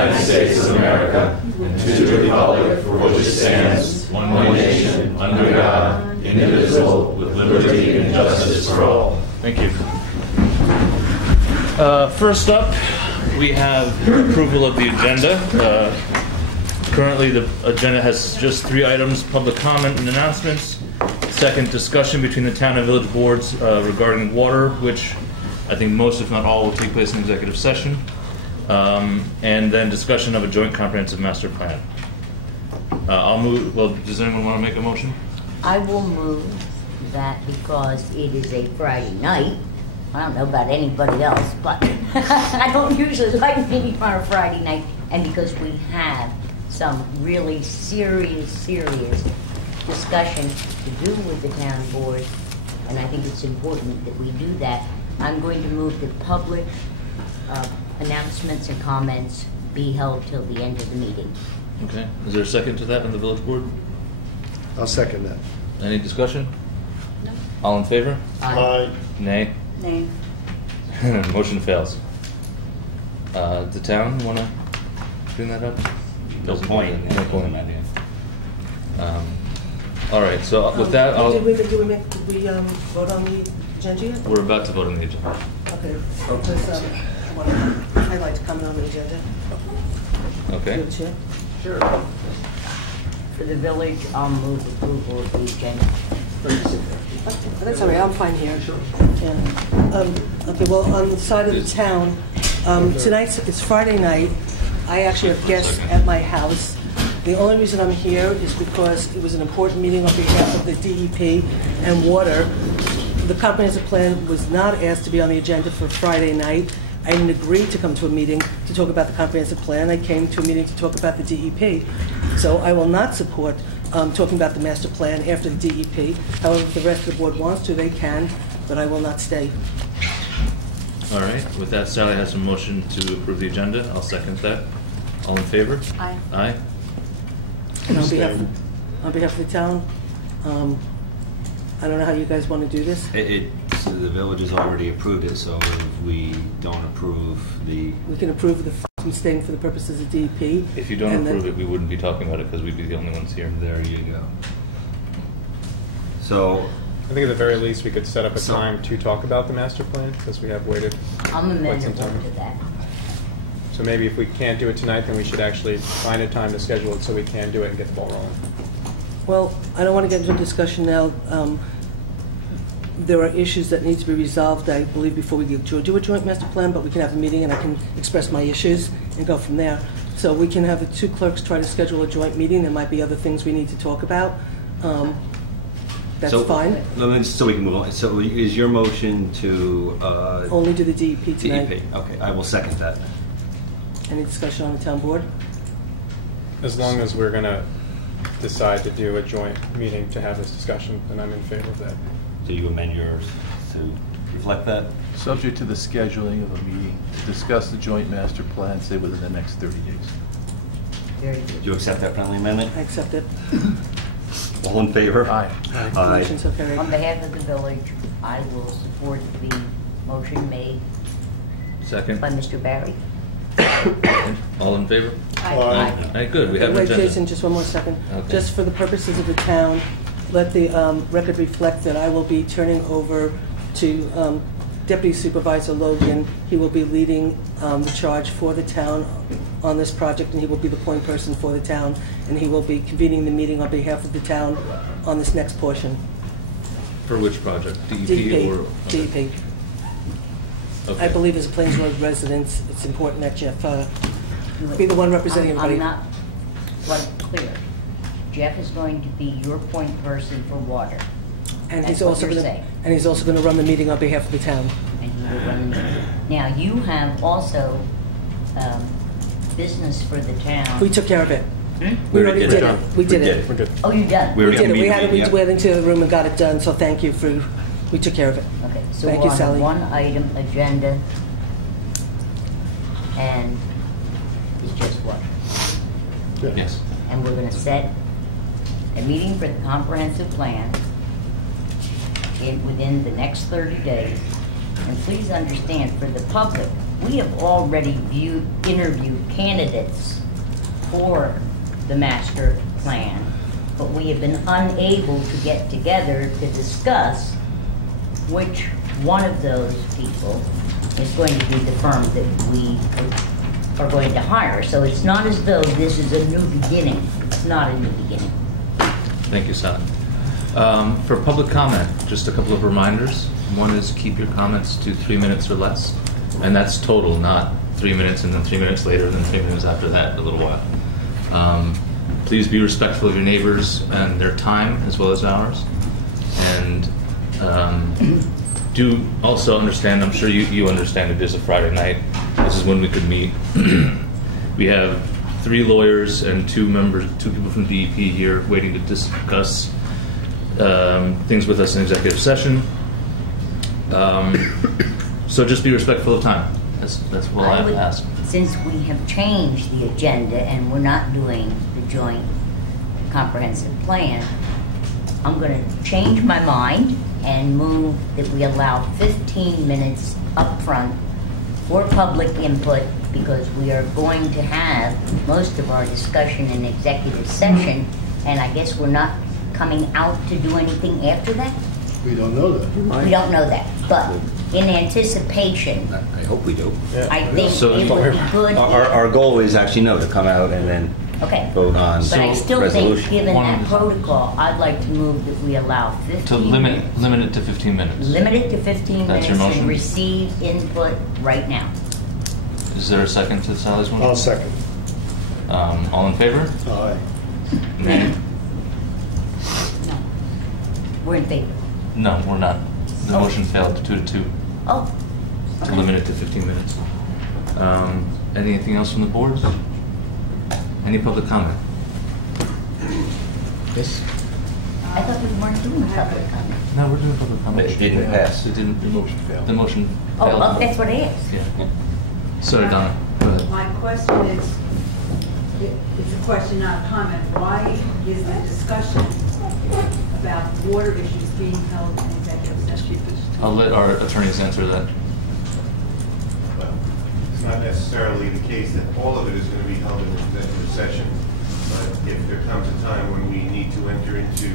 United States of America and to the republic for which it stands, one nation, under God, indivisible, with liberty and justice for all. Thank you. First up, we have approval of the agenda. Currently, the agenda has just 3 items: public comment and announcements. Second, discussion between the town and village boards regarding water, which I think most, if not all, will take place in executive session. And then discussion of a joint comprehensive master plan. I'll move. Well, does anyone want to make a motion? I will move that because it is a Friday night. I don't know about anybody else, but I don't usually like meeting on a Friday night, and because we have some really serious discussion to do with the town board, and I think it's important that we do that, I'm going to move that public announcements and comments be held till the end of the meeting. Okay. Is there a second to that on the village board? I'll second that. Any discussion? No. All in favor? Aye. Nay? Nay. Motion fails. The town want to bring that up? No point. No point. All right. So with that, I'll. Did we vote on the agenda yet? We're about to vote on the agenda. Okay. Because I'd like to comment on the agenda. Okay. Good, Chair. Sure. For the village, I'll move approval of the agenda. That's all right, I'm fine here. Yeah. Okay, well, on the side of the town, tonight, it's Friday night. I actually have guests at my house. The only reason I'm here is because it was an important meeting on behalf of the DEP and water. The comprehensive plan was not asked to be on the agenda for Friday night. I didn't agree to come to a meeting to talk about the comprehensive plan. I came to a meeting to talk about the DEP. So I will not support talking about the master plan after the DEP. However, if the rest of the board wants to, they can, but I will not stay. All right. With that, Sally has a motion to approve the agenda. I'll second that. All in favor? Aye. Aye. And on behalf of the town, I don't know how you guys want to do this. So the village has already approved it, so if we don't approve the... We can approve the staying for the purposes of DEP. If you don't approve it, we wouldn't be talking about it because we'd be the only ones here. There you go. So... I think at the very least we could set up a time to talk about the master plan because we have waited I'm quite some amenable time. to that. So maybe if we can't do it tonight, then we should actually find a time to schedule it so we can do it and get the ball rolling. Well, I don't want to get into a discussion now. There are issues that need to be resolved, I believe, before we do a joint master plan, but we can have a meeting and I can express my issues and go from there. So we can have the 2 clerks try to schedule a joint meeting. There might be other things we need to talk about. That's fine. So we can move on. So is your motion to... Only do the DEP tonight. DEP. Okay, I will second that. Any discussion on the town board? As long as we're going to decide to do a joint meeting to have this discussion, then I'm in favor of that. So you amend yours to reflect that? Subject to the scheduling of a meeting to discuss the joint master plan, say within the next 30 days. Very good. Do you accept that friendly amendment? I accept it. All in favor? Aye. Aye. Motion's so carried. On behalf of the village, I will support the motion made Second. by Mr. Barry. All in favor? Aye. All right, good. We have an Wait, agenda. Jason, just one more second. Okay. Just for the purposes of the town, let the record reflect that I will be turning over to Deputy Supervisor Logan. He will be leading the charge for the town on this project, and he will be the point person for the town, and he will be convening the meeting on behalf of the town on this next portion. For which project? DEP, DEP. or? DEP. Okay. I believe as a Plains Road resident, it's important that Jeff be the one representing everybody. I'm not quite clear. Jeff is going to be your point person for water. And That's he's what also you're going saying. and he's also going to run the meeting on behalf of the town. And he will run the meeting. Now, you have also business for the town. We took care of it. Hmm? We already did it. We did it. We're good. Oh, you done? We We did it. We had it. We Yeah. went into the room and got it done. So thank you for. We took care of it. Okay, so Thank we're you, on Sally. a one-item agenda, and it's just water. Yes. And we're gonna set a meeting for the comprehensive plan within the next 30 days. And please understand, for the public, we have already interviewed candidates for the master plan, but we have been unable to get together to discuss which one of those people is going to be the firm that we are going to hire. So it's not as though this is a new beginning. It's not a new beginning. Thank you, Sally. For public comment, just a couple of reminders. One is keep your comments to 3 minutes or less, and that's total, not 3 minutes and then 3 minutes later and then 3 minutes after that, a little while. Please be respectful of your neighbors and their time as well as ours. And do also understand, I'm sure you understand it is a Friday night. This is when we could meet. We have 3 lawyers and 2 people from DEP here waiting to discuss things with us in executive session. So just be respectful of time. That's what I would ask. Since we have changed the agenda and we're not doing the joint comprehensive plan, I'm going to change my mind and move that we allow 15 minutes up front for public input, because we are going to have most of our discussion in executive session, and I guess we're not coming out to do anything after that? We don't know that. We don't know that, but in anticipation, I hope we do. I think So it would be good. Our goal is actually, to come out and then Okay. vote on But I still think, resolution. given that One- protocol, I'd like to move that we allow 15 To limit minutes. it to 15 minutes. Limit it to 15 That's minutes your motion? and receive input right now. Is there a second to Sally's motion? I'll second. All in favor? Aye. Nay? No. We're in favor. No, we're not. The Oh. motion failed 2-2 Oh. to okay. limit it to 15 minutes. Anything else from the board? Any public comment? Yes? I thought we weren't doing public comment. No, we're doing public comment. It didn't pass. It didn't. The motion failed. The motion Oh, failed. oh, that's what it is. Yeah. Sorry, Donna. Go ahead. My question is, it's a question, not a comment. Why is the discussion about water issues being held in executive session? I'll let our attorneys answer that. Well, it's not necessarily the case that all of it is going to be held in executive session, but if there comes a time when we need to enter into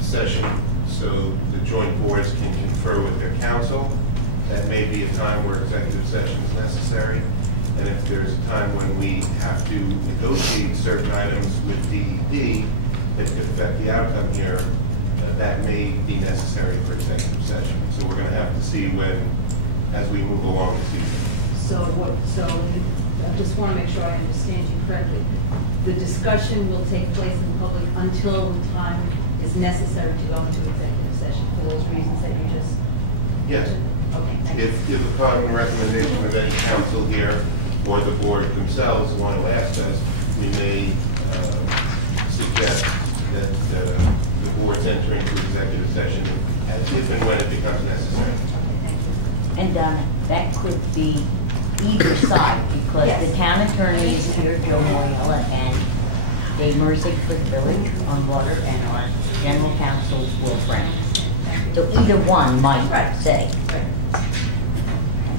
session so the joint boards can confer with their counsel, that may be a time where executive session is necessary. And if there's a time when we have to negotiate certain items with DEP that could affect the outcome here, that may be necessary for executive session. So we're going to have to see when, as we move along this evening. So I just want to make sure I understand you correctly. The discussion will take place in public until the time is necessary to go into executive session for those reasons that you just Yes. mentioned? Okay, thank you. If upon recommendation of any council here or the board themselves want to ask us, we may suggest that the boards enter into executive session if and when it becomes necessary. And that could be either side, because Yes. the town attorney is here, Joe Moriella, and Dave Mersick for the village on water, and our general counsel, Will Brown. So either one might say.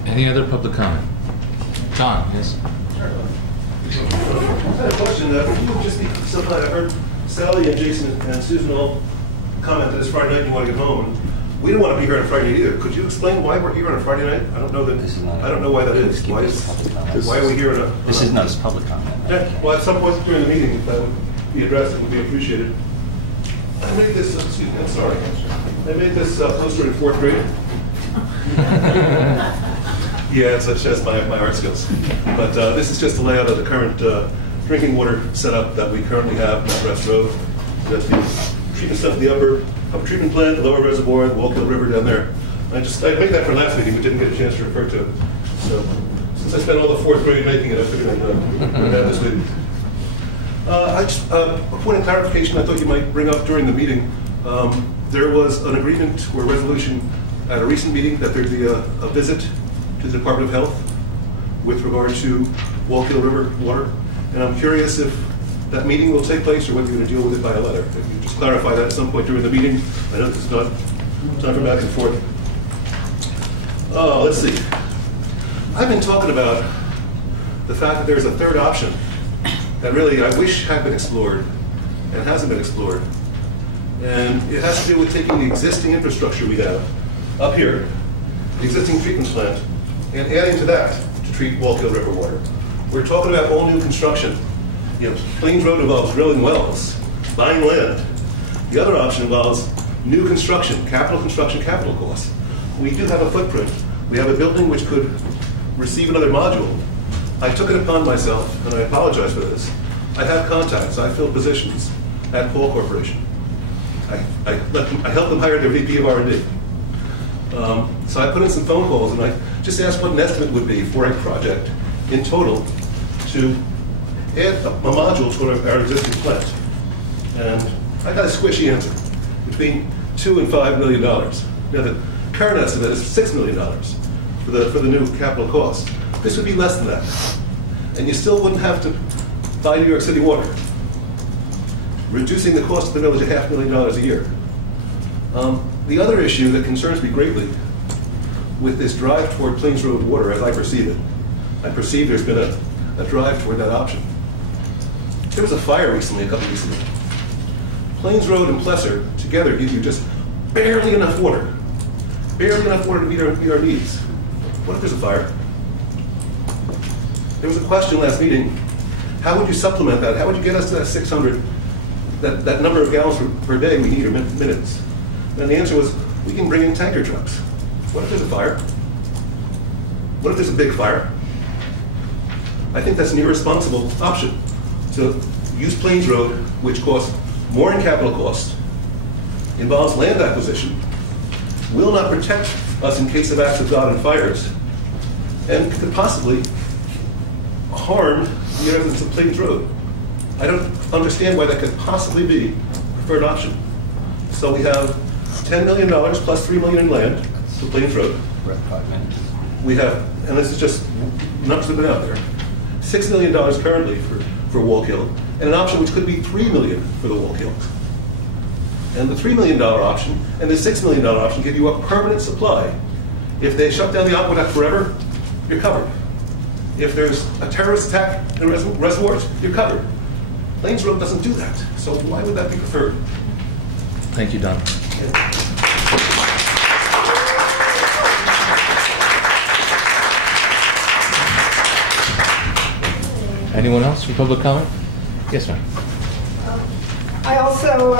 Any other public comment? John, yes? I had a question. You just be so kind. I heard Sally and Jason and Susan all comment that it's Friday night and you want to get home. And we didn't want to be here on Friday either. Could you explain why we're here on a Friday night? I don't know that. This is not. I don't know why that is. Skip this public comment. Why are we here on a? This is not a public comment. Yeah, well, at some point during the meeting, if that would be addressed, it would be appreciated. I made this. Excuse me. I'm sorry. I made this poster in 4th grade. Yeah, it's just my art skills. But this is just a layout of the current drinking water setup that we currently have on West Road. That's the treatment stuff, the upper treatment plant, the lower reservoir, the Wallkill River down there. I made that for last meeting, we didn't get a chance to refer to it. So since I spent all the 4th grade making it, I figured I'd have this meeting. A point of clarification I thought you might bring up during the meeting. There was an agreement or resolution at a recent meeting that there'd be a visit to the Department of Health with regard to Wallkill River water. And I'm curious if that meeting will take place or whether you're going to deal with it by a letter. If you just clarify that at some point during the meeting. I know this is not time for back and forth. Let's see. I've been talking about the fact that there's a third option that really I wish had been explored and hasn't been explored. And it has to do with taking the existing infrastructure we have up here, the existing treatment plant, and adding to that to treat Wallkill River water. We're talking about all new construction. You know, Plains Road involves drilling wells, buying land. The other option involves new construction, capital costs. We do have a footprint. We have a building which could receive another module. I took it upon myself, and I apologize for this. I have contacts. I filled positions at Paul Corporation. I helped them hire their VP of R&D. So I put in some phone calls, and I just asked what an estimate would be for a project in total to add a module to our existing plant. And I got a squishy answer, between $2 and $5 million. Now the current estimate is $6 million for the new capital cost. This would be less than that. And you still wouldn't have to buy New York City water, reducing the cost of the village $500,000 a year. The other issue that concerns me greatly with this drive toward Plains Road water, as I perceive it, I perceive there's been a drive toward that option. There was a fire recently, a couple weeks ago. Plains Road and Plesser together give you just barely enough water to meet our needs. What if there's a fire? There was a question last meeting, how would you supplement that? How would you get us to that 600, that number of gallons per day we need, or minutes? And the answer was, we can bring in tanker trucks. What if there's a fire? What if there's a big fire? I think that's an irresponsible option to use Plains Road, which costs more in capital costs, involves land acquisition, will not protect us in case of acts of God and fires, and could possibly harm the residents of Plains Road. I don't understand why that could possibly be a preferred option. So we have $10 million plus $3 million in land for Plains Road. We're at 5 minutes. We have, and this is just numbers that have been out there, $6 million currently for Wallkill, and an option which could be $3 million for the Wallkill. And the $3 million option and the $6 million option give you a permanent supply. If they shut down the aqueduct forever, you're covered. If there's a terrorist attack in reservoirs, you're covered. Plains Road doesn't do that, so why would that be preferred? Thank you, Don. Anyone else for public comment? Yes, ma'am. I also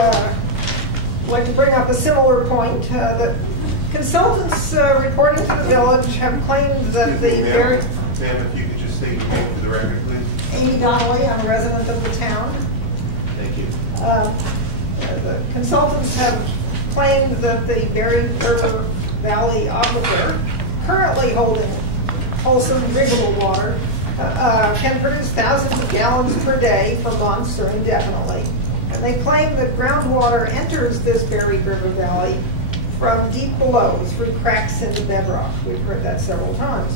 like to bring up a similar point that consultants reporting to the village have claimed that the very... Ma'am, if you could just state your name for the record, please. Amy Donnelly, I'm a resident of the town. Thank you. The consultants have claimed that the Berry River Valley Aquifer, currently holding wholesome drinkable water, can produce thousands of gallons per day for months or indefinitely. And they claim that groundwater enters this Berry River Valley from deep below through cracks in the bedrock. We've heard that several times.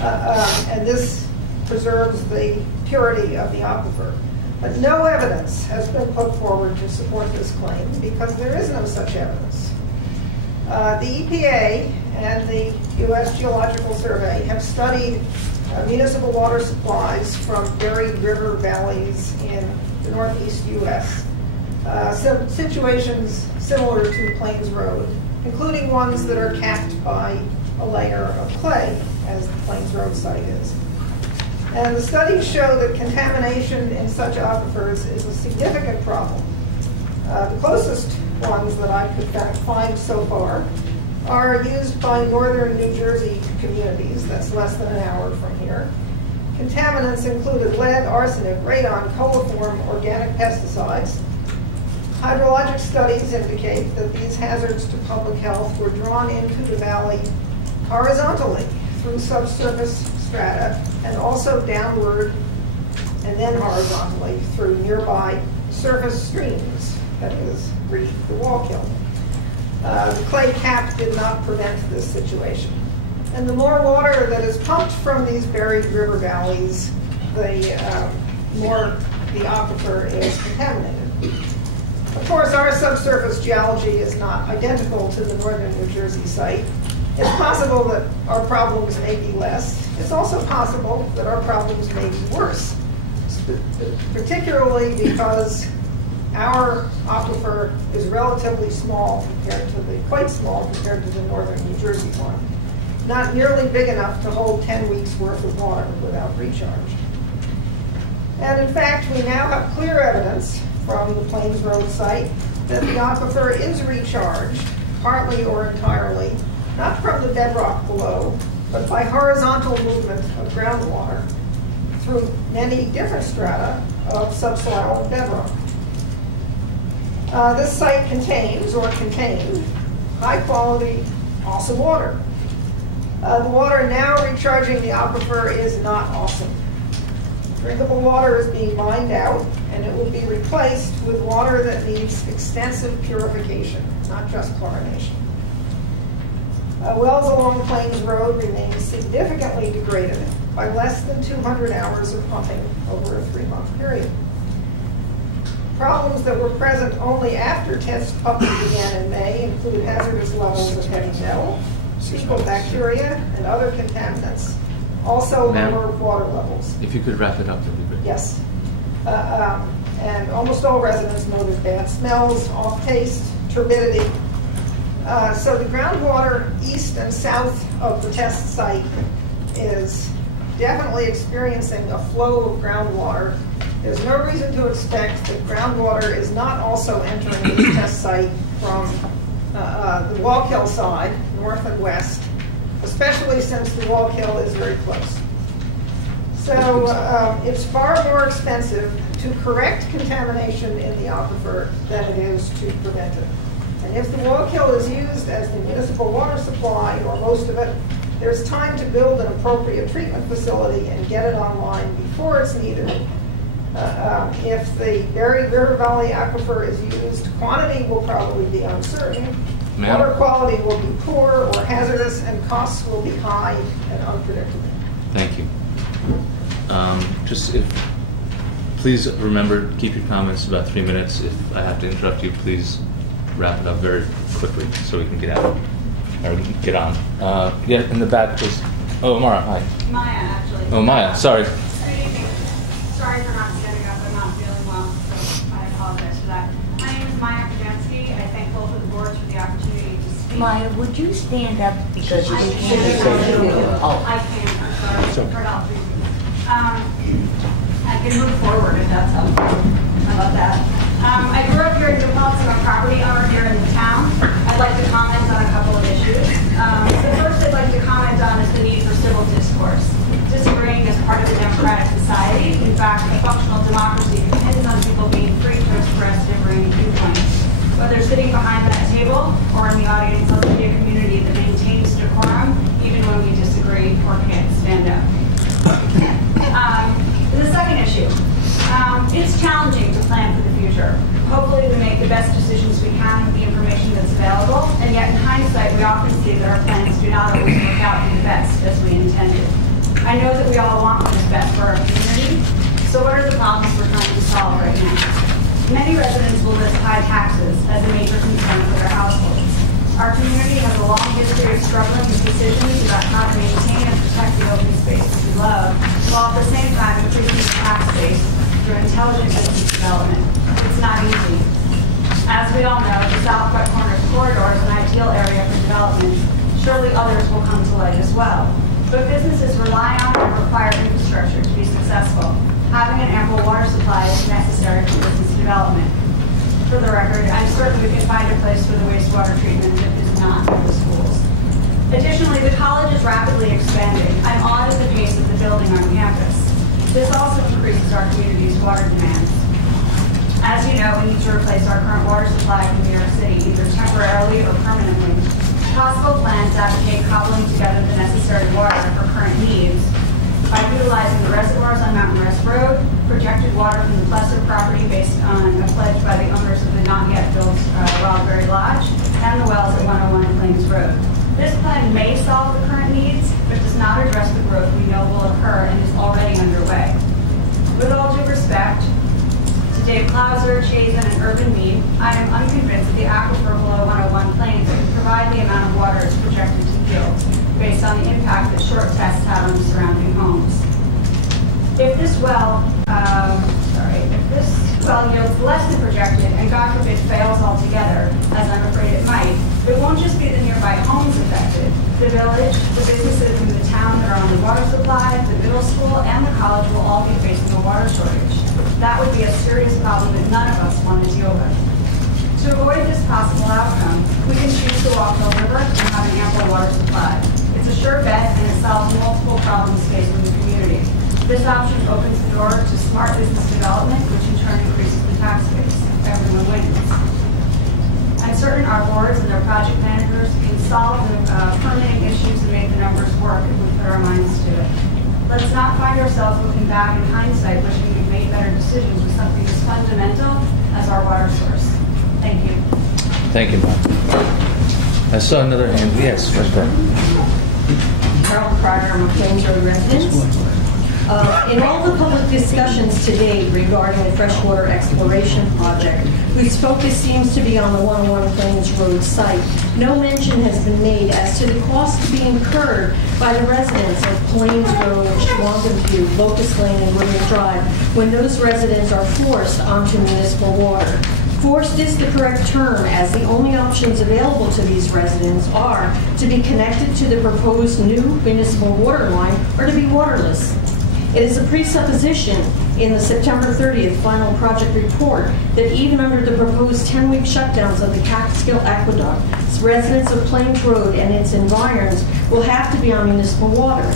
And this preserves the purity of the aquifer. But no evidence has been put forward to support this claim because there is no such evidence. The EPA and the U.S. Geological Survey have studied municipal water supplies from buried river valleys in the northeast U.S. Some situations similar to Plains Road, including ones that are capped by a layer of clay, as the Plains Road site is. And the studies show that contamination in such aquifers is a significant problem. The closest ones that I could find so far are used by northern New Jersey communities, that's less than an hour from here. Contaminants included lead, arsenic, radon, coliform, organic pesticides. Hydrologic studies indicate that these hazards to public health were drawn into the valley horizontally through subsurface strata and also downward and then horizontally through nearby surface streams, that is, reach the Wallkill. The clay cap did not prevent this situation. And the more water that is pumped from these buried river valleys, the more the aquifer is contaminated. Of course, our subsurface geology is not identical to the northern New Jersey site, It's possible that our problems may be less. It's also possible that our problems may be worse, particularly because our aquifer is relatively small compared to quite small compared to the northern New Jersey one. Not nearly big enough to hold 10 weeks worth of water without recharge. And in fact, we now have clear evidence from the Plains Road site that the aquifer is recharged, partly or entirely, not from the bedrock below, but by horizontal movement of groundwater through many different strata of subsoil and bedrock. This site contains, or contained, high-quality, awesome water. The water now recharging the aquifer is not awesome. Drinkable water is being mined out, and it will be replaced with water that needs extensive purification, not just chlorination. Wells along Plains Road remain significantly degraded by less than 200 hours of pumping over a 3-month period. Problems that were present only after test pumping began in May include hazardous levels of heavy metal, fecal bacteria, and other contaminants. Also lower water levels. If you could wrap it up, that'd be great. Yes. And almost all residents noted bad smells, off taste, turbidity. So the groundwater east and south of the test site is definitely experiencing a flow of groundwater. There's no reason to expect that groundwater is not also entering this test site from the Wallkill side, north and west, especially since the Wallkill is very close. So it's far more expensive to correct contamination in the aquifer than it is to prevent it. And if the Wallkill is used as the municipal water supply, or most of it, there's time to build an appropriate treatment facility and get it online before it's needed. If the buried river valley aquifer is used, quantity will probably be uncertain, water quality will be poor or hazardous, and costs will be high and unpredictable. Thank you. Please remember, keep your comments about 3 minutes. If I have to interrupt you, please wrap it up very quickly so we can get out or get on. Yeah, in the back, please. Oh, Mara, hi. Maya, actually. Oh, Maya, sorry. Good evening. Sorry for not standing up. I'm not feeling well, so I apologize for that. My name is Maya Kajansky. I thank both of the boards for the opportunity to speak. Maya, would you stand up because I can. I'm sorry. Heard all three. I can move forward if that's helpful. I love that. I grew up here in New Paltz. I'm a property owner here in the town. I'd like to comment on a couple of issues. The first I'd like to comment on is the need for civil discourse. Disagreeing is part of a democratic society. In fact, a functional democracy depends on people being free to express differing viewpoints. Whether sitting behind that table or in the audience, let's be a community that maintains decorum even when we disagree or can't stand up. The second issue. It's challenging to plan for the future. Hopefully we make the best decisions we can with the information that's available, and yet in hindsight we often see that our plans do not always work out for the best as we intended. I know that we all want what is best for our community, so what are the problems we're trying to solve right now? Many residents will list high taxes as a major concern for their households. Our community has a long history of struggling with decisions about how to maintain and protect the open spaces we love, while at the same time increasing the tax base through intelligent business development. It's not easy. As we all know, the Southwest Corridor is an ideal area for development. Surely others will come to light as well. But businesses rely on and require infrastructure to be successful. Having an ample water supply is necessary for business development. For the record, I'm certain we can find a place for the wastewater treatment that is not for the schools. Additionally, the college is rapidly expanding. I'm awed at the pace of the building on campus. This also increases our community's water demands. As you know, we need to replace our current water supply from New York City, either temporarily or permanently. Possible plans advocate cobbling together the necessary water for current needs by utilizing the reservoirs on Mountain Rest Road, projected water from the Plesser property based on a pledge by the owners of the not-yet-built Wildberry Lodge, and the wells at 101 Plains Road. This plan may solve the current needs, but does not address the growth we know will occur and is already underway. With all due respect to Dave Clauser, Chazen, and Urban Mead, I am unconvinced that the aquifer below 101 Plains can provide the amount of water it's projected to yield. on the impact that short tests have on the surrounding homes. If this well yields less than projected, and God forbid fails altogether, as I'm afraid it might, it won't just be the nearby homes affected. The village, the businesses in the town that are on the water supply, the middle school, and the college will all be facing a water shortage. That would be a serious problem that none of us want to deal with. To avoid this possible outcome, we can choose to walk the river and have an ample water supply. It's a sure bet, and it solves multiple problems faced with the community. This option opens the door to smart business development, which in turn increases the tax base. Everyone wins. I'm certain our boards and their project managers can solve the permitting issues and make the numbers work if we put our minds to it. Let's not find ourselves looking back in hindsight wishing we'd made better decisions with something as fundamental as our water source. Thank you. Thank you, Bob. I saw another hand. Yes, right there. Carol Carter, I'm a Plains Road resident. In all the public discussions today regarding the freshwater exploration project, whose focus seems to be on the 101 Plains Road site, no mention has been made as to the cost to be incurred by the residents of Plains Road, Schwangan View, Locust Lane, and River Drive when those residents are forced onto municipal water. Forced is the correct term, as the only options available to these residents are to be connected to the proposed new municipal water line or to be waterless. It is a presupposition in the September 30th final project report that even under the proposed 10-week shutdowns of the Catskill Aqueduct, residents of Plains Road and its environs will have to be on municipal water.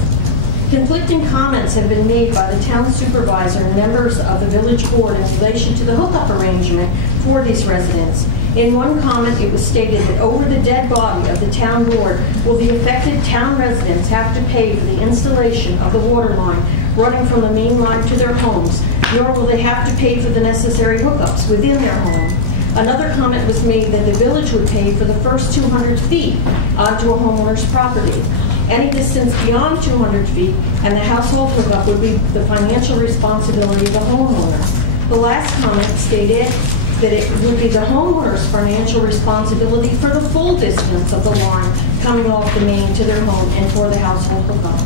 Conflicting comments have been made by the town supervisor and members of the village board in relation to the hookup arrangement for these residents. In one comment, it was stated that over the dead body of the town board will the affected town residents have to pay for the installation of the water line running from the main line to their homes, nor will they have to pay for the necessary hookups within their home. Another comment was made that the village would pay for the first 200 feet onto a homeowner's property. Any distance beyond 200 feet and the household hookup would be the financial responsibility of the homeowner. The last comment stated that it would be the homeowner's financial responsibility for the full distance of the line coming off the main to their home and for the household hookup.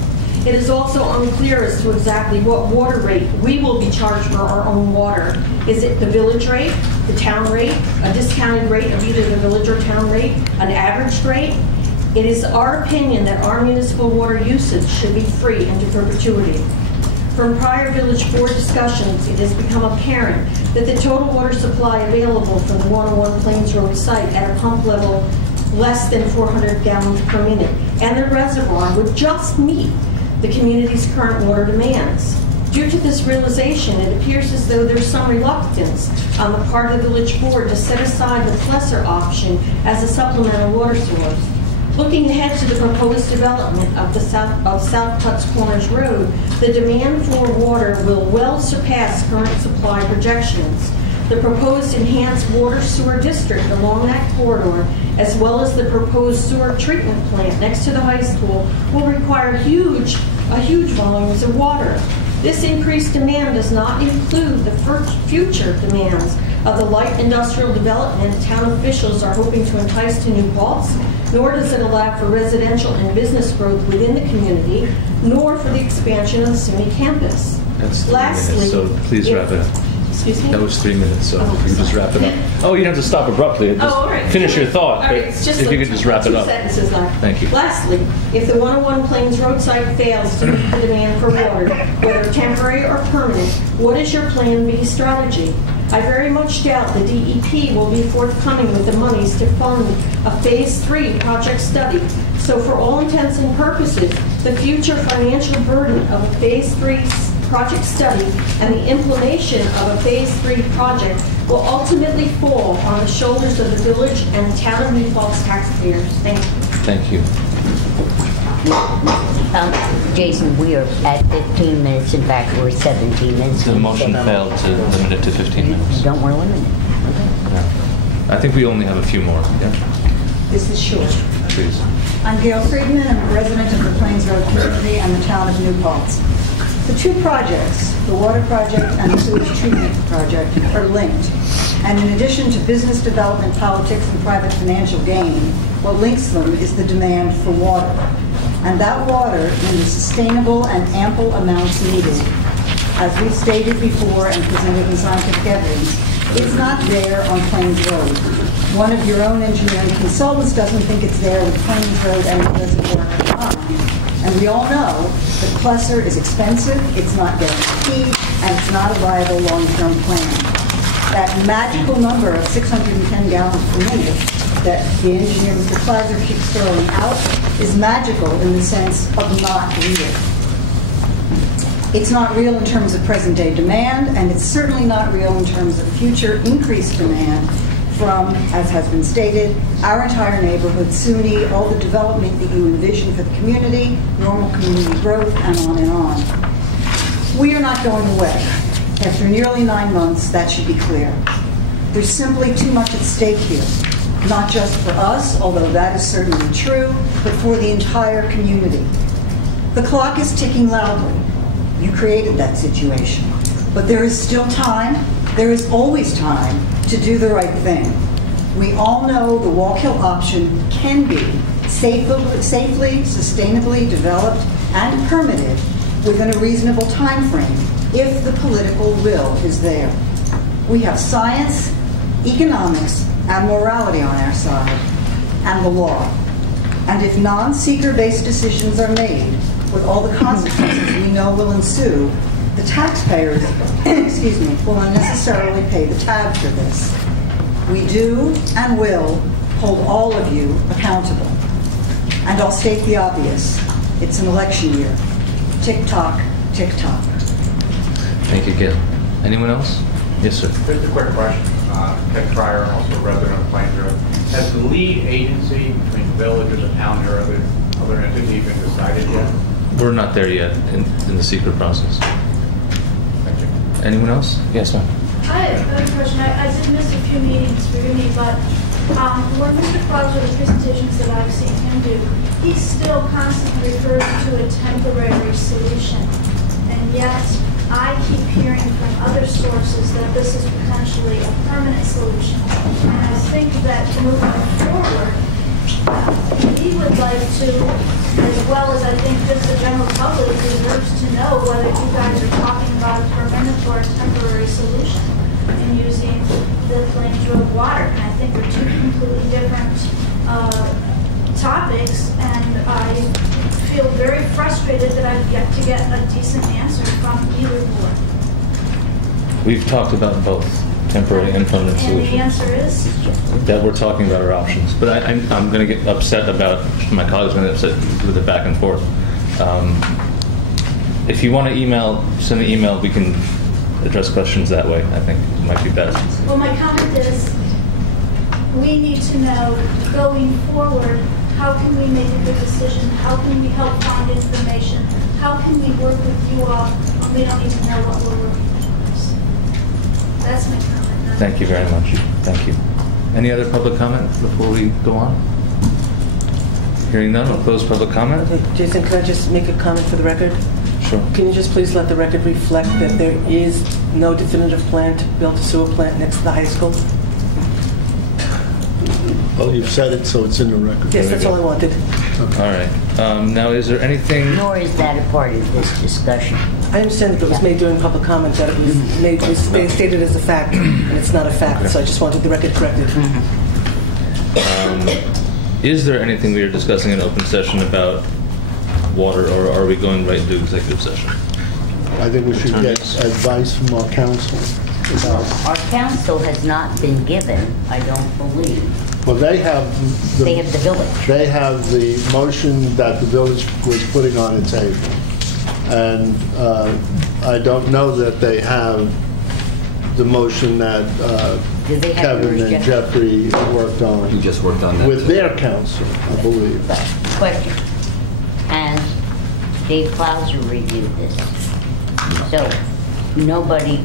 It is also unclear as to exactly what water rate we will be charged for our own water. Is it the village rate, the town rate, a discounted rate of either the village or town rate, an average rate? It is our opinion that our municipal water usage should be free into perpetuity. From prior village board discussions, it has become apparent that the total water supply available from the 101 Plains Road site at a pump level less than 400 gallons per minute and the reservoir would just meet the community's current water demands. Due to this realization, it appears as though there's some reluctance on the part of the village board to set aside the Plesser option as a supplemental water source. Looking ahead to the proposed development of South Paltz Corners Road, the demand for water will well surpass current supply projections. The proposed enhanced water sewer district along that corridor, as well as the proposed sewer treatment plant next to the high school, will require huge volumes of water. This increased demand does not include the future demands of the light industrial development town officials are hoping to entice to New Paltz, nor does it allow for residential and business growth within the community, nor for the expansion of the SUNY campus. That's 3 Lastly, minutes, so please wrap it up. Excuse me? That was 3 minutes, so if you could just wrap it up. Oh, you don't have to stop abruptly. Just all right. finish your thought. All right, it's just if you could just wrap it up. 2 sentences left. Thank you. Lastly, if the 101 Plains Road site fails to meet the demand for water, whether temporary or permanent, what is your Plan B strategy? I very much doubt the DEP will be forthcoming with the monies to fund a Phase 3 project study. So for all intents and purposes, the future financial burden of a Phase 3 project study and the implementation of a Phase 3 project will ultimately fall on the shoulders of the village and the town of New Paltz taxpayers. Thank you. Thank you. Jason, we are at 15 minutes. In fact, we're 17 minutes. The motion failed to limit it to 15 minutes. You don't want to limit it? Okay. No. I think we only have a few more. Yeah. This is short. Please. I'm Gail Friedman. I'm a resident of the Plains Road community and the town of New Paltz. The two projects, the water project and the sewage treatment project, are linked. And in addition to business development, politics, and private financial gain, what links them is the demand for water. And that water, in the sustainable and ample amounts needed, as we stated before and presented in scientific evidence, is not there on Plains Road. One of your own engineering consultants doesn't think it's there with Plains Road and it doesn't work on. And we all know that cluster is expensive, it's not guaranteed, and it's not a viable long-term plan. That magical number of 610 gallons per minute that the engineer, Mr. Kleiser, keeps throwing out is magical in the sense of not real. It's not real in terms of present-day demand, and it's certainly not real in terms of future increased demand from, as has been stated, our entire neighborhood, SUNY, all the development that you envision for the community, normal community growth, and on and on. We are not going away. After nearly 9 months, that should be clear. There's simply too much at stake here, not just for us, although that is certainly true, but for the entire community. The clock is ticking loudly. You created that situation. But there is still time, there is always time to do the right thing. We all know the Wallkill option can be safely, sustainably developed and permitted within a reasonable time frame if the political will is there. We have science, economics, and morality on our side, and the law. And if non-seeker-based decisions are made, with all the consequences we know will ensue, the taxpayers, excuse me, will unnecessarily pay the tab for this. We do and will hold all of you accountable. And I'll state the obvious. It's an election year. Tick-tock, tick-tock. Thank you, Gail. Anyone else? Yes, sir. Just a quick question. Ken Fryer, also a resident of Plains Road. Has the lead agency between the village and the town or other entity been decided yet? We're not there yet in the secret process. Thank you. Anyone else? Yes, ma'am. I have a question. I did miss a few meetings, forgive me, but when Mr. Paltz, the presentations that I've seen him do, he still constantly refers to a temporary solution. And yet, I keep hearing from other sources that this is potentially a permanent solution. And I think that moving forward, we would like to, as well as I think just the general public deserves to know whether you guys are talking about a permanent or a temporary solution in using the Plains Road water. And I think they're two completely different topics, and I feel very frustrated that I've yet to get a decent answer from either board. We've talked about both temporary and permanent solutions. And the answer is? That we're talking about our options. But I'm going to get upset about, my colleagues going to get upset with the back and forth. If you want to send an email, we can address questions that way. I think it might be best. Well, my comment is, we need to know, going forward, how can we make a good decision? How can we help find information? How can we work with you all when we don't even know what we're working towards? That's my comment. Thank you very much. Thank you. Any other public comment before we go on? Hearing none, we'll close public comment. Jason, can I just make a comment for the record? Sure. Can you just please let the record reflect that there is no definitive plan to build a sewer plant next to the high school? Well, you've said it, so it's in the record. Yes, that's all I wanted. All right. Now, is there anything? Nor is that a part of this discussion. I understand that it was made during public comment that it was stated as a fact, and it's not a fact, okay. So I just wanted the record corrected. Is there anything we are discussing in open session about water, or are we going right into executive session? I think we should get advice from our council. Our council has not been given, I don't believe. Well, they have the village. They have the motion that the village was putting on its table. And I don't know that they have the motion that Kevin and Jeffrey worked on. You just worked on that. With their council, I believe. Question. Has Dave Klauser reviewed this? So, nobody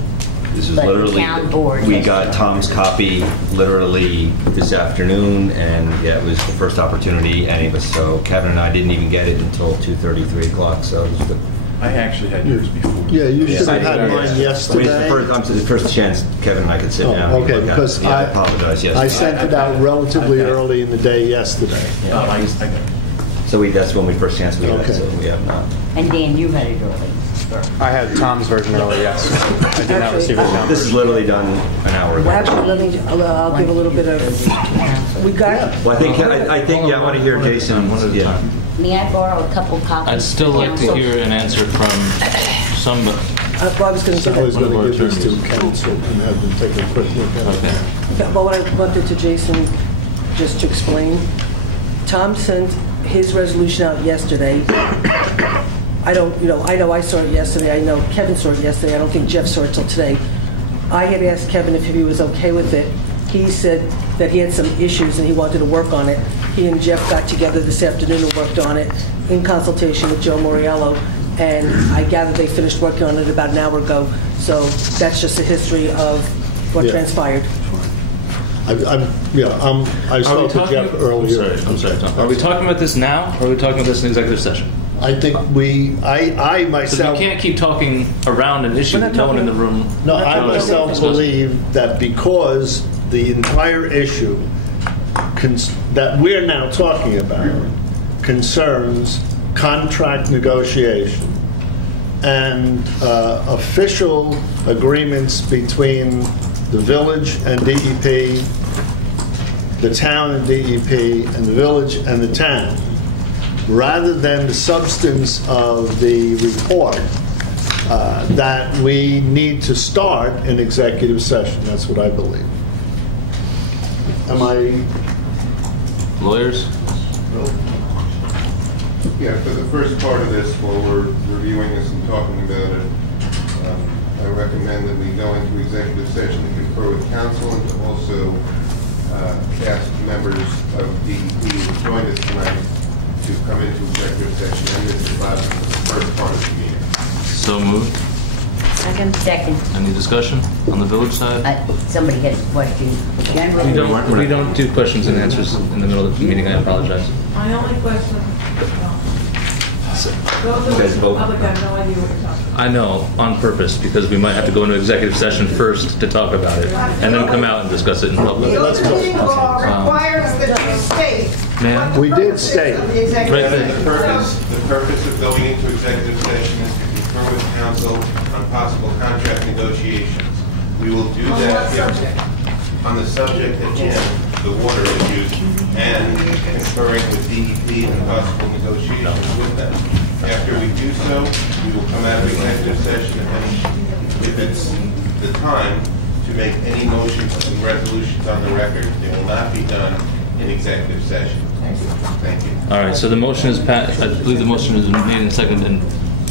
This is but literally, the town board we got Tom's copy literally this afternoon, and yeah, it was the first opportunity any of us. So Kevin and I didn't even get it until 2:30, 3 o'clock. So it was good. I actually had yours before. Yeah, you should have had mine yesterday. I mean, the first chance Kevin and I could sit down. Okay, because I apologize. Yes, I sent it out relatively early in the day yesterday. I got it. So that's when we first chance we had it, so we have not. And Dan, you had it early. I had Tom's version early, yes. I did not receive a Tom's This is version. literally done an hour ago. Well, actually, I'll give a little bit of, we got. Well, I think, yeah, I want to hear Jason. Yeah. May I borrow a couple copies? I'd still like to hear an answer from somebody. Well, I was going to say I was that. going to give this to council and have them take a quick look at it. Okay, well, what I wanted to Jason, just to explain, Tom sent his resolution out yesterday. I know I saw it yesterday. I know Kevin saw it yesterday. I don't think Jeff saw it till today. I had asked Kevin if he was okay with it. He said that he had some issues and he wanted to work on it. He and Jeff got together this afternoon and worked on it in consultation with Joe Moriello, and I gather they finished working on it about an hour ago. So that's just a history of what transpired. I spoke to Jeff earlier. I'm sorry, Tom. Are we talking about this now, or are we talking about this in executive session? I think I myself... Because we can't keep talking around an issue with no one in the room. No, I myself believe that because the entire issue that we're now talking about concerns contract negotiation and official agreements between the village and DEP, the town and DEP, and the village and the town, rather than the substance of the report, that we need to start an executive session. That's what I believe. Am I... Lawyers? Yeah, for the first part of this, while we're reviewing this and talking about it, I recommend that we go into executive session to confer with council and to also ask members of DEP who joined us tonight to come into executive session and this is the first part of the meeting. So moved. Second. Any discussion on the village side? Somebody has a question. Generally, We don't do questions and answers in the middle of the meeting. I apologize. My only question, those of the public have no idea what you're talking about. I know, on purpose, because we might have to go into executive session first to talk about it, and then come out and discuss it in public. The open meeting law requires that you state. Ma'am? We did state. Right there. The purpose of going into executive session is to confer with council on possible contract negotiations. We will do that on the subject at hand, the water issues, and conferring with DEP and possible negotiations with them. After we do so, we will come out of executive session, and if it's the time to make any motions and resolutions on the record, they will not be done in executive session. Thank you. All right, so the motion is passed. I believe the motion has been made and seconded.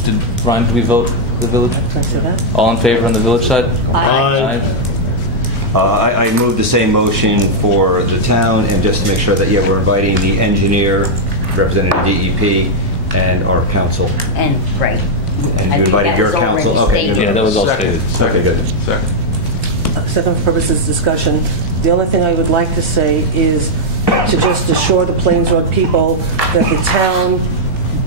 And Brian, did we vote the village? All in favor on the village side? Aye. I moved the same motion for the town, and just to make sure that, we're inviting the engineer, representative DEP, and our council. And right. And you invited your council? Okay. Yeah, that was all stated. Okay, good. Second for purposes of discussion, the only thing I would like to say is to just assure the Plains Road people that the town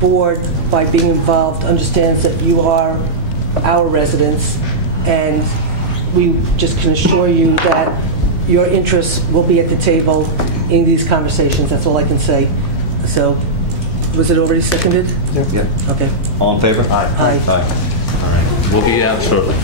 board, by being involved, understands that you are our residents, and we just can assure you that your interests will be at the table in these conversations. That's all I can say. So, was it already seconded? Yeah. Okay. All in favor? Aye. All right. We'll be out shortly.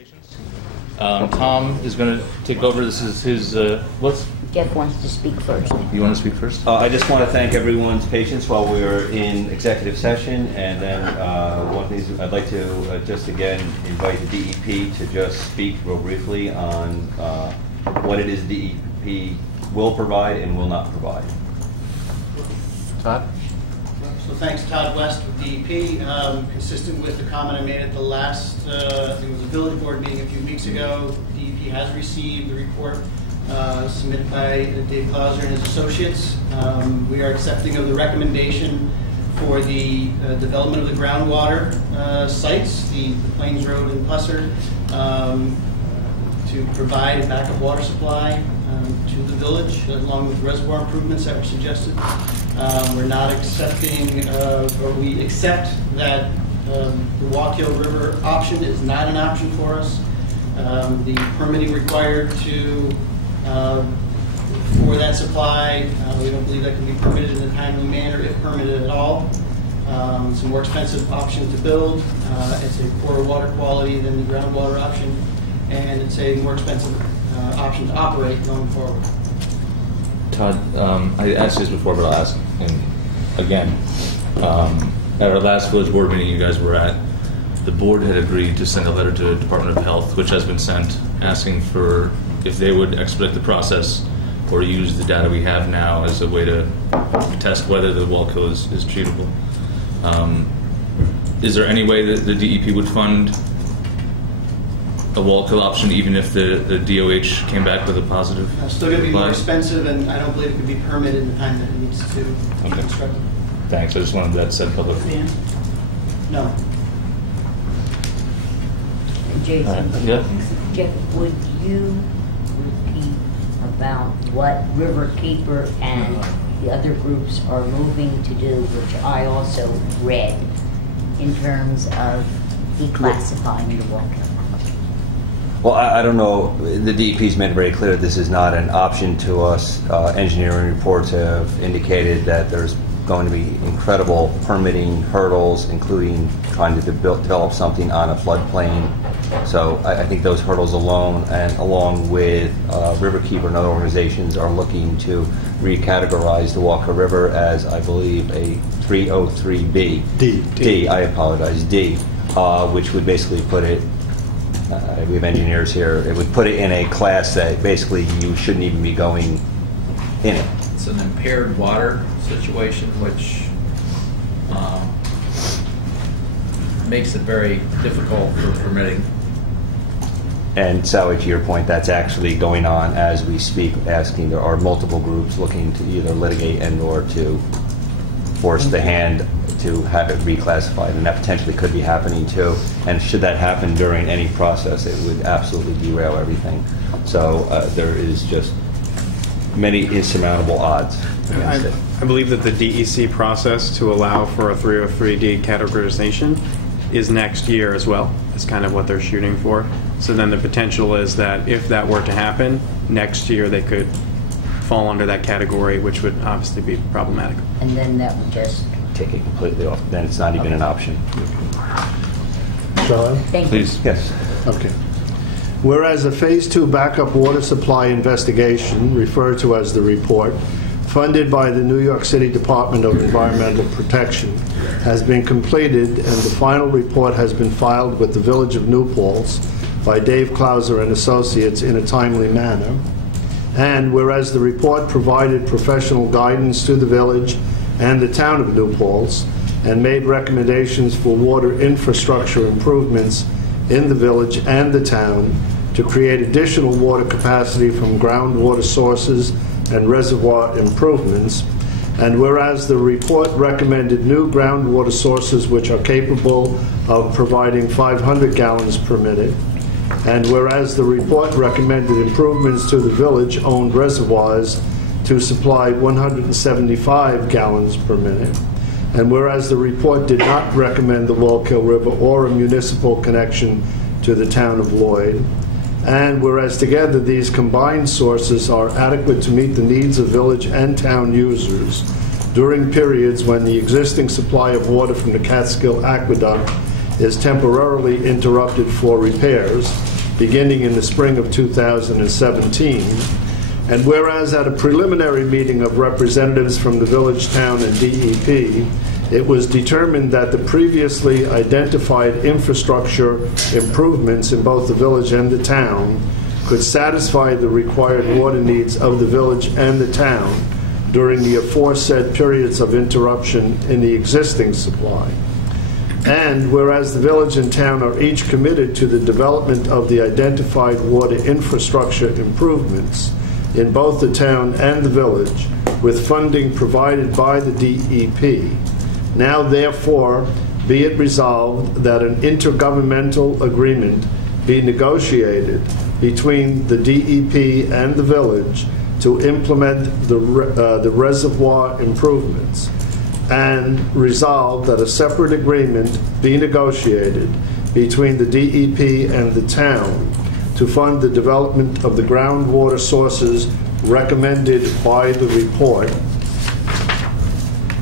applications. Tom is going to take over. This is his, Jeff wants to speak first. You want to speak first? I just want to thank everyone's patience while we were in executive session, and then one thing I'd like to just again invite the DEP to just speak real briefly on what it is DEP will provide and will not provide. Todd? So thanks, Todd West with DEP. Consistent with the comment I made at the last, I think it was a village board meeting a few weeks ago, DEP has received the report submitted by Dave Clauser and his associates. We are accepting of the recommendation for the development of the groundwater sites, the Plains Road and Pusser, to provide a backup water supply to the village, along with reservoir improvements that were suggested. We're not accepting, or we accept that the Wallkill River option is not an option for us. The permitting required for that supply, we don't believe that can be permitted in a timely manner, if permitted at all. It's a more expensive option to build. It's a poorer water quality than the groundwater option, and it's a more expensive option to operate going forward. Todd, I asked this before, but I'll ask him again. At our last village board meeting you guys were at, the board had agreed to send a letter to the Department of Health, which has been sent, asking for if they would expedite the process or use the data we have now as a way to test whether the Wallkill is treatable. Is there any way that the DEP would fund a Wallkill option even if the DOH came back with a positive It's still going to be reply? more expensive, and I don't believe it could be permitted in the time that it needs to be constructed. Thanks. I just wanted that said publicly. Yeah. No. Jason, yeah? Jeff, would you repeat about what Riverkeeper and the other groups are moving to do, which I also read, in terms of declassifying the Wallkill? Well, I don't know. The DEP's made it very clear this is not an option to us. Engineering reports have indicated that there's going to be incredible permitting hurdles, including trying to develop something on a floodplain. So I think those hurdles alone, and along with Riverkeeper and other organizations, are looking to recategorize the Walker River as, I believe, a 303B. D, I apologize, D, which would basically put it, we have engineers here, it would put it in a class that basically you shouldn't even be going in it. It's an impaired water situation, which makes it very difficult for permitting. And Sally, to your point, that's actually going on as we speak, asking, there are multiple groups looking to either litigate and or to force the hand to have it reclassified, and that potentially could be happening too. And should that happen during any process, it would absolutely derail everything. So there is just many insurmountable odds against it. I believe that the DEC process to allow for a 303D categorization is next year as well. It's kind of what they're shooting for. So then the potential is that if that were to happen, next year they could fall under that category, which would obviously be problematic. And then that would just take it completely off. Then it's not even an option. Shall I? Thank you. Please. Yes. Okay. Whereas a Phase 2 backup water supply investigation, referred to as the report, funded by the New York City Department of Environmental Protection, has been completed, and the final report has been filed with the Village of New Paltz by Dave Clauser and Associates in a timely manner. And whereas the report provided professional guidance to the village and the town of New Paltz and made recommendations for water infrastructure improvements in the village and the town to create additional water capacity from groundwater sources and reservoir improvements, and whereas the report recommended new groundwater sources which are capable of providing 500 gallons per minute, and whereas the report recommended improvements to the village-owned reservoirs to supply 175 gallons per minute, and whereas the report did not recommend the Wallkill River or a municipal connection to the town of Lloyd, and whereas together these combined sources are adequate to meet the needs of village and town users during periods when the existing supply of water from the Catskill Aqueduct is temporarily interrupted for repairs beginning in the spring of 2017. And whereas at a preliminary meeting of representatives from the village, town, and DEP, it was determined that the previously identified infrastructure improvements in both the village and the town could satisfy the required water needs of the village and the town during the aforesaid periods of interruption in the existing supply. And whereas the village and town are each committed to the development of the identified water infrastructure improvements in both the town and the village, with funding provided by the DEP, now therefore be it resolved that an intergovernmental agreement be negotiated between the DEP and the village to implement the reservoir improvements, and resolved that a separate agreement be negotiated between the DEP and the town to fund the development of the groundwater sources recommended by the report.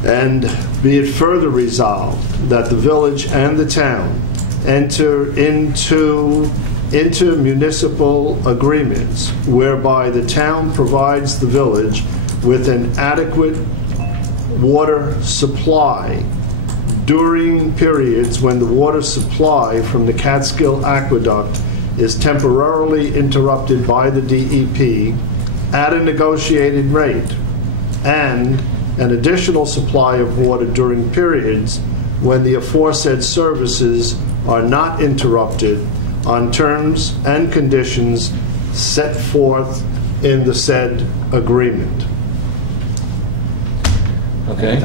And be it further resolved that the village and the town enter into intermunicipal agreements whereby the town provides the village with an adequate water supply during periods when the water supply from the Catskill Aqueduct is temporarily interrupted by the DEP at a negotiated rate, and an additional supply of water during periods when the aforesaid services are not interrupted on terms and conditions set forth in the said agreement. Okay.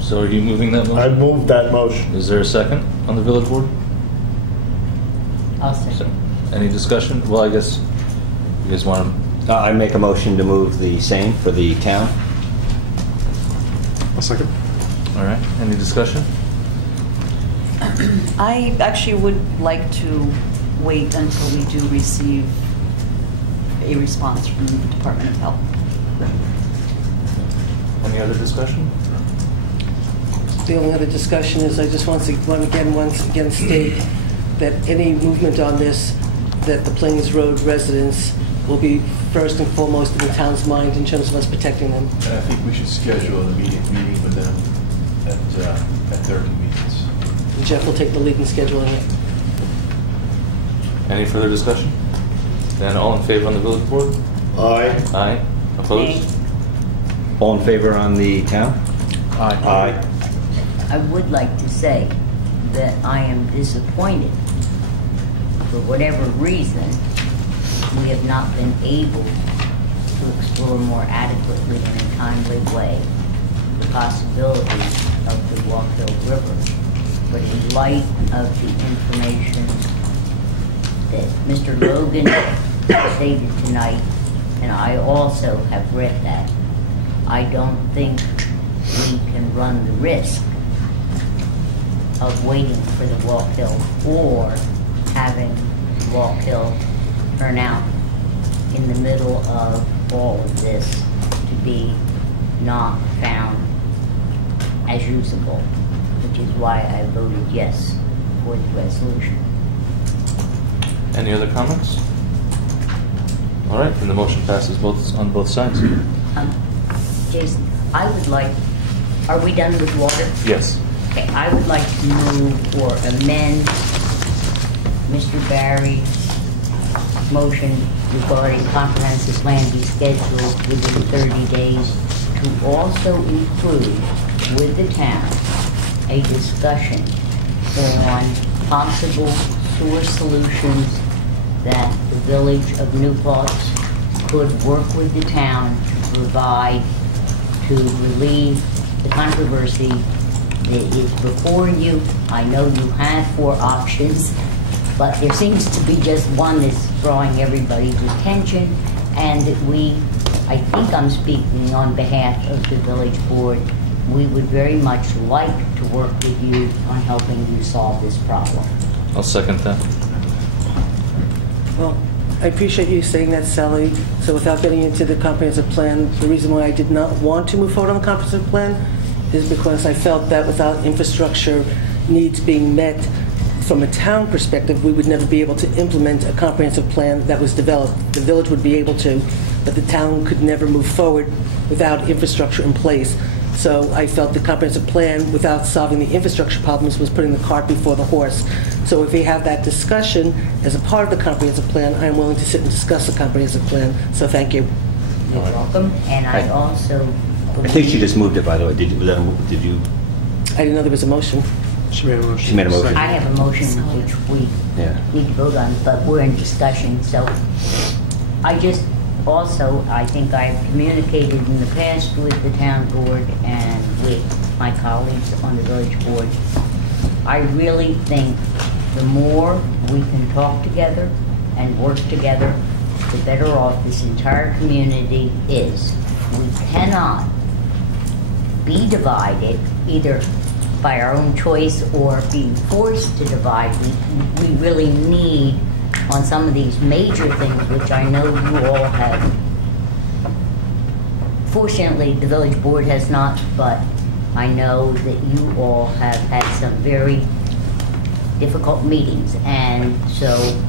So are you moving that motion? I move that motion. Is there a second on the village board? I'll second. Any discussion? Well, I guess you guys want to... I make a motion to move the same for the town. A second. All right. Any discussion? I actually would like to wait until we do receive a response from the Department of Health. Any other discussion? The only other discussion is I just once again state that any movement on this, that the Plains Road residents will be first and foremost in the town's mind in terms of us protecting them. And I think we should schedule an immediate meeting with them at their convenience. Jeff will take the lead in scheduling it. Any further discussion? Then all in favor on the village board? Aye. Aye. Opposed? All in favor on the town? Aye. Aye. I would like to say that I am disappointed. For whatever reason, we have not been able to explore more adequately in a timely way the possibilities of the Wallkill River. But in light of the information that Mr. Logan stated tonight, and I also have read that, I don't think we can run the risk of waiting for the Wallkill or having Wallkill turn out in the middle of all of this to be not found as usable, which is why I voted yes for the resolution. Any other comments? All right, then the motion passes on both sides. Jason, I would like, are we done with water? Yes. Okay, I would like to move or amend Mr. Barry's motion regarding comprehensive plan be scheduled within 30 days to also include with the town a discussion on possible sewer solutions that the village of New Paltz could work with the town to provide to relieve the controversy that is before you. I know you have 4 options, but there seems to be just one that's drawing everybody's attention, and that we, I think I'm speaking on behalf of the village board, we would very much like to work with you on helping you solve this problem. I'll second that. Well, I appreciate you saying that, Sally. So without getting into the comprehensive plan, the reason why I did not want to move forward on the comprehensive plan is because I felt that without infrastructure needs being met, from a town perspective, we would never be able to implement a comprehensive plan that was developed. The village would be able to, but the town could never move forward without infrastructure in place. So I felt the comprehensive plan, without solving the infrastructure problems, was putting the cart before the horse. So if we have that discussion as a part of the comprehensive plan, I am willing to sit and discuss the comprehensive plan. So thank you. You're welcome. And I also I think she just moved it, by the way. Did you? I didn't know there was a motion. She made a motion. She made a motion. I have a motion which we need to vote on, but we're in discussion, so I think I've communicated in the past with the town board and with my colleagues on the village board. I really think the more we can talk together and work together, the better off this entire community is. We cannot be divided either by our own choice or being forced to divide. We really need, on some of these major things, which I know you all have. Fortunately, the village board has not, but I know that you all have had some very difficult meetings, and so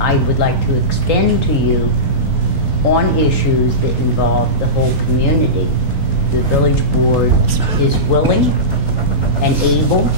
I would like to extend to you on issues that involve the whole community. The village board is willing and able,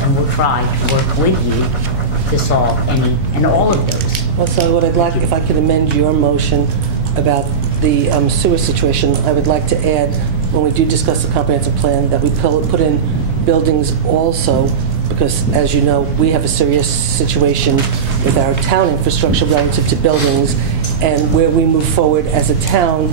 and will try to work with you to solve any and all of those. Also, what I'd like, if I could amend your motion about the sewer situation, I would like to add, when we do discuss the comprehensive plan, that we put in buildings also, because as you know, we have a serious situation with our town infrastructure relative to buildings, and where we move forward as a town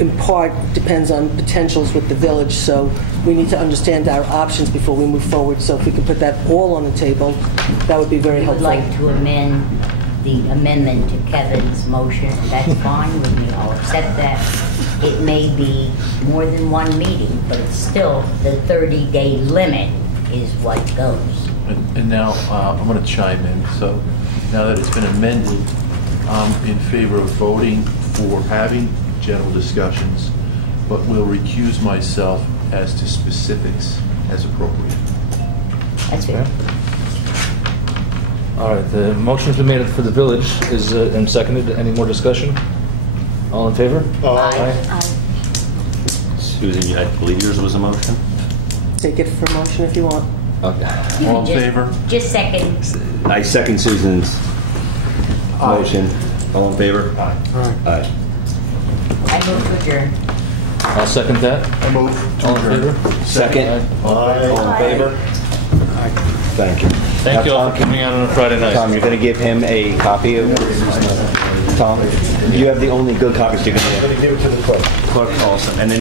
in part depends on potentials with the village, so we need to understand our options before we move forward. So if we could put that all on the table, that would be very helpful. I would like to amend the amendment to Kevin's motion. That's fine with me. I'll accept that. It may be more than one meeting, but it's still the 30-day limit is what goes. And now I'm going to chime in. So now that it's been amended, I'm in favor of voting for having general discussions, but will recuse myself as to specifics as appropriate. That's fair. All right, the motion's been made for the village and seconded. Any more discussion? All in favor? Aye. Susan, I believe yours was a motion? Take it for a motion if you want. Okay. All in favor? Just second. I second Susan's motion. All in favor? Aye. Aye. I move to adjourn. I'll second that. I move. All in favor? Second. All in favor? Thank you. Thank you all for coming out on a Friday night. Tom, you're going to give him a copy of Tom, you have the only good copies you're going to give it to the clerk. Clerk also. And then